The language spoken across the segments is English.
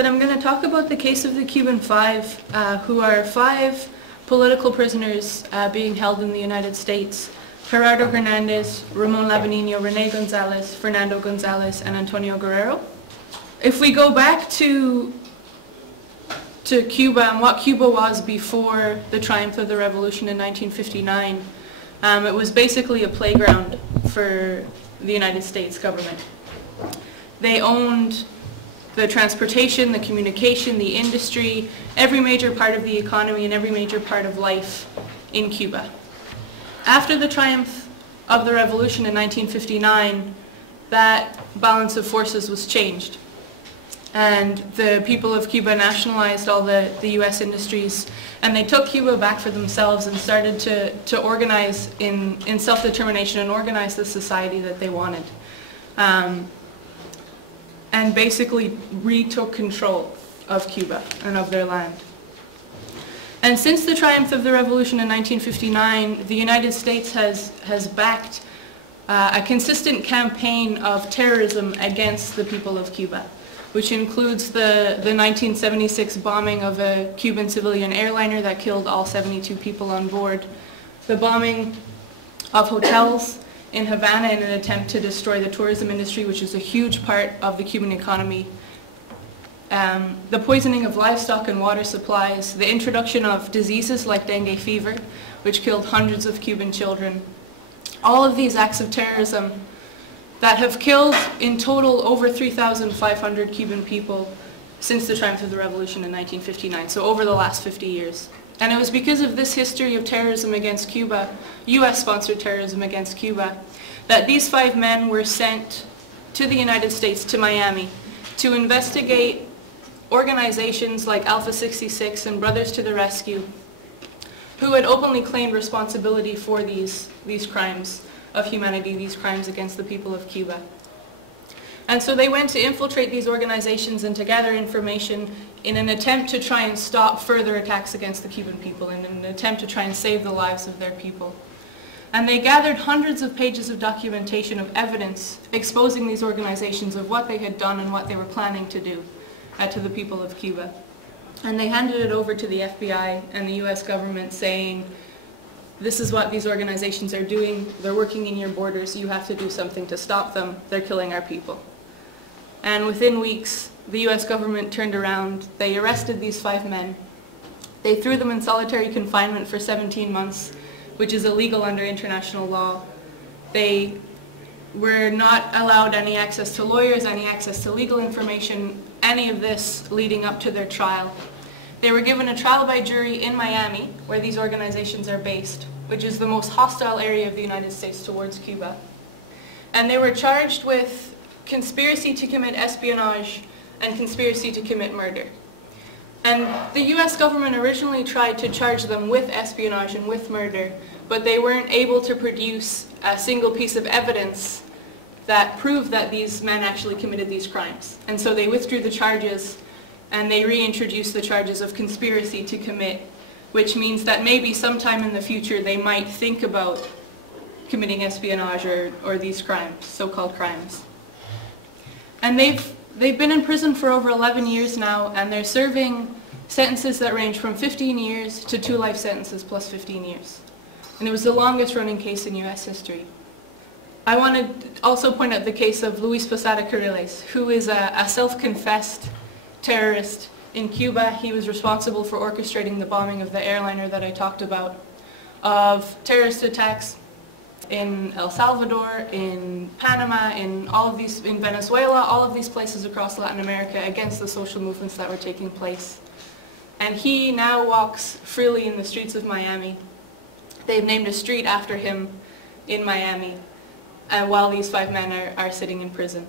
And I'm going to talk about the case of the Cuban5, who are 5 political prisoners being held in the United States. Gerardo Hernandez, Ramon Labanino, Rene Gonzalez, Fernando Gonzalez, and Antonio Guerrero. If we go back to Cuba and what Cuba was before the triumph of the revolution in 1959, it was basically a playground for the United States government. They owned the transportation, the communication, the industry, every major part of the economy and every major part of life in Cuba. After the triumph of the revolution in 1959, that balance of forces was changed. And the people of Cuba nationalized all the US industries, and they took Cuba back for themselves and started to organize in self-determination and organize the society that they wanted. And basically retook control of Cuba and of their land. And since the triumph of the revolution in 1959, the United States has backed a consistent campaign of terrorism against the people of Cuba, which includes the 1976 bombing of a Cuban civilian airliner that killed all 72 people on board, the bombing of hotels in Havana in an attempt to destroy the tourism industry, which is a huge part of the Cuban economy, the poisoning of livestock and water supplies, the introduction of diseases like dengue fever, which killed hundreds of Cuban children. All of these acts of terrorism that have killed in total over 3,500 Cuban people since the triumph of the revolution in 1959, so over the last 50 years. And it was because of this history of terrorism against Cuba, US-sponsored terrorism against Cuba, that these 5 men were sent to the United States, to Miami, to investigate organizations like Alpha 66 and Brothers to the Rescue, who had openly claimed responsibility for these crimes of humanity, these crimes against the people of Cuba. And so they went to infiltrate these organizations and to gather information in an attempt to try and stop further attacks against the Cuban people, in an attempt to try and save the lives of their people. And they gathered hundreds of pages of documentation of evidence exposing these organizations of what they had done and what they were planning to do to the people of Cuba. And they handed it over to the FBI and the US government saying, this is what these organizations are doing, they're working in your borders, you have to do something to stop them, they're killing our people. And within weeks, the US government turned around, they arrested these 5 men, they threw them in solitary confinement for 17 months, which is illegal under international law. They were not allowed any access to lawyers, any access to legal information, any of this leading up to their trial. They were given a trial by jury in Miami, where these organizations are based, which is the most hostile area of the United States towards Cuba. And they were charged with conspiracy to commit espionage and conspiracy to commit murder. And the US government originally tried to charge them with espionage and with murder, but they weren't able to produce a single piece of evidence that proved that these men actually committed these crimes. And so they withdrew the charges and they reintroduced the charges of conspiracy to commit, which means that maybe sometime in the future they might think about committing espionage or these crimes, so-called crimes. And they've been in prison for over 11 years now, and they're serving sentences that range from 15 years to 2 life sentences plus 15 years. And it was the longest running case in US history. I want to also point out the case of Luis Posada Carriles, who is a self-confessed terrorist in Cuba. He was responsible for orchestrating the bombing of the airliner that I talked about, of terrorist attacks in El Salvador, in Panama, in Venezuela, all of these places across Latin America against the social movements that were taking place. And he now walks freely in the streets of Miami. They've named a street after him in Miami, while these 5 men are sitting in prison.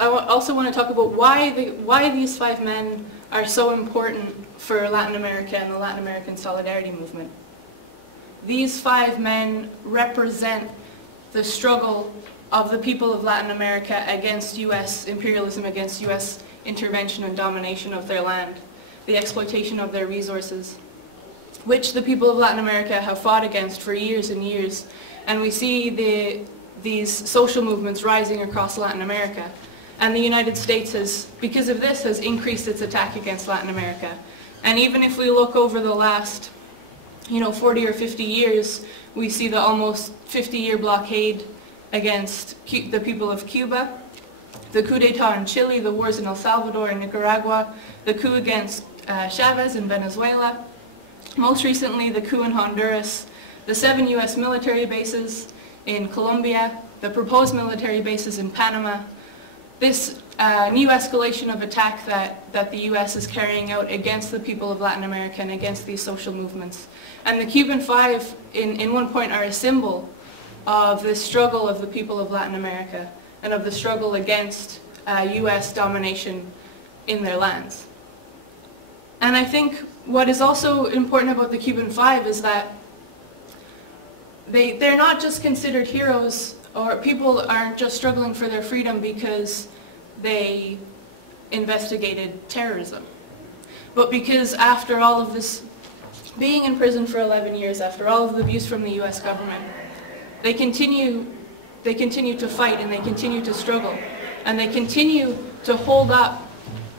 I also want to talk about why these 5 men are so important for Latin America and the Latin American solidarity movement. These 5 men represent the struggle of the people of Latin America against US imperialism, against US intervention and domination of their land, the exploitation of their resources, which the people of Latin America have fought against for years and years. And we see these social movements rising across Latin America. And the United States has, because of this, has increased its attack against Latin America. And even if we look over the last, 40 or 50 years, we see the almost 50-year blockade against the people of Cuba, the coup d'etat in Chile, the wars in El Salvador and Nicaragua, the coup against Chavez in Venezuela, most recently the coup in Honduras, the 7 US military bases in Colombia, the proposed military bases in Panama, this new escalation of attack that the US is carrying out against the people of Latin America and against these social movements. And the Cuban5, in one point, are a symbol of the struggle of the people of Latin America and of the struggle against US domination in their lands. And I think what is also important about the Cuban5 is that they're not just considered heroes, or people aren't just struggling for their freedom because they investigated terrorism. But because after all of this, being in prison for 11 years, after all of the abuse from the US government, they continue to fight and they continue to struggle. And they continue to hold up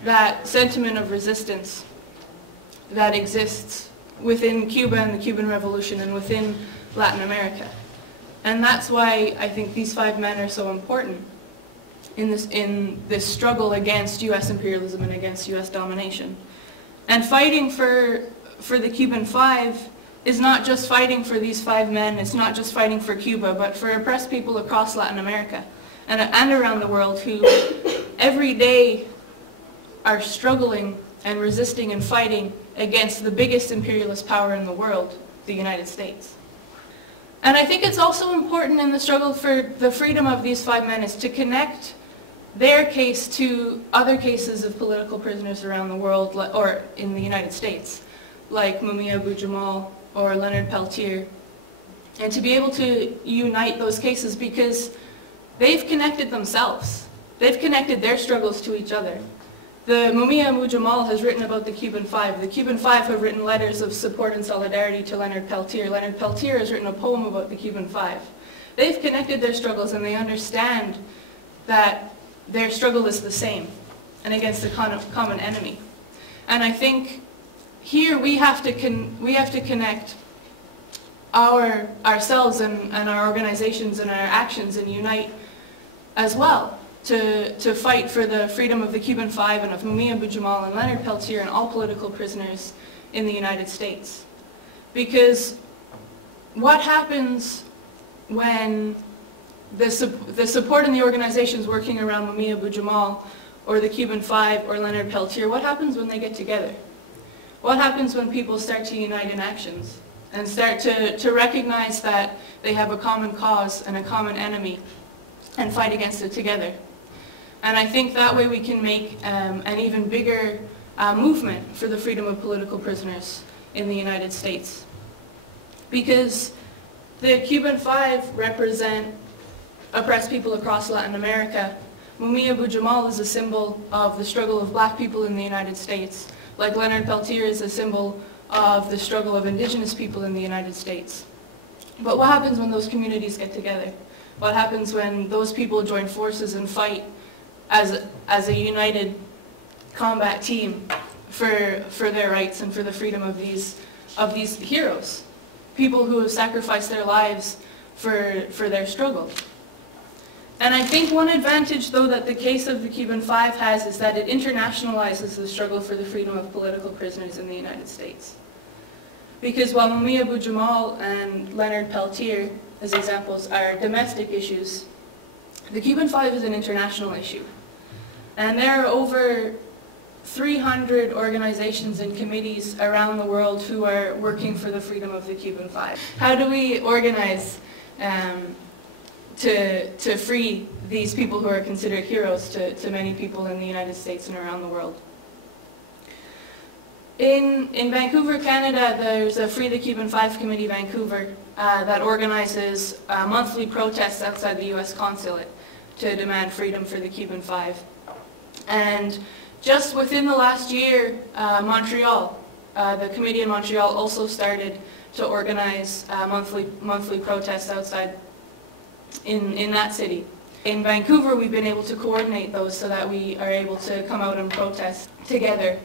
that sentiment of resistance that exists within Cuba and the Cuban Revolution and within Latin America. And that's why I think these 5 men are so important in this struggle against US imperialism and against US domination. And fighting for the Cuban5 is not just fighting for these 5 men, it's not just fighting for Cuba, but for oppressed people across Latin America and around the world who every day are struggling and resisting and fighting against the biggest imperialist power in the world, the United States. And I think it's also important in the struggle for the freedom of these 5 men is to connect their case to other cases of political prisoners around the world, or in the United States, like Mumia Abu-Jamal or Leonard Peltier, and to be able to unite those cases because they've connected themselves. They've connected their struggles to each other. The Mumia Abu-Jamal has written about the Cuban5. The Cuban5 have written letters of support and solidarity to Leonard Peltier. Leonard Peltier has written a poem about the Cuban5. They've connected their struggles and they understand that their struggle is the same and against a common enemy. And I think here we have to connect ourselves and our organizations and our actions and unite as well to fight for the freedom of the Cuban5 and of Mumia Abu-Jamal and Leonard Peltier and all political prisoners in the United States. Because what happens when the support in the organizations working around Mumia Abu-Jamal or the Cuban5 or Leonard Peltier, what happens when they get together? What happens when people start to unite in actions and start to recognize that they have a common cause and a common enemy and fight against it together? And I think that way we can make an even bigger movement for the freedom of political prisoners in the United States. Because the Cuban5 represent oppressed people across Latin America. Mumia Abu-Jamal is a symbol of the struggle of black people in the United States, like Leonard Peltier is a symbol of the struggle of indigenous people in the United States. But what happens when those communities get together? What happens when those people join forces and fight as a united combat team for their rights and for the freedom of these heroes, people who have sacrificed their lives for their struggle? And I think one advantage, though, that the case of the Cuban5 has is that it internationalizes the struggle for the freedom of political prisoners in the United States. Because while Mumia Abu-Jamal and Leonard Peltier, as examples, are domestic issues, the Cuban5 is an international issue. And there are over 300 organizations and committees around the world who are working for the freedom of the Cuban5. How do we organize to free these people who are considered heroes to many people in the United States and around the world? In Vancouver, Canada, there's a Free the Cuban5 Committee Vancouver that organizes monthly protests outside the US consulate to demand freedom for the Cuban5. And just within the last year, Montreal, the committee in Montreal also started to organize monthly protests outside in that city. In Vancouver, we've been able to coordinate those so that we are able to come out and protest together.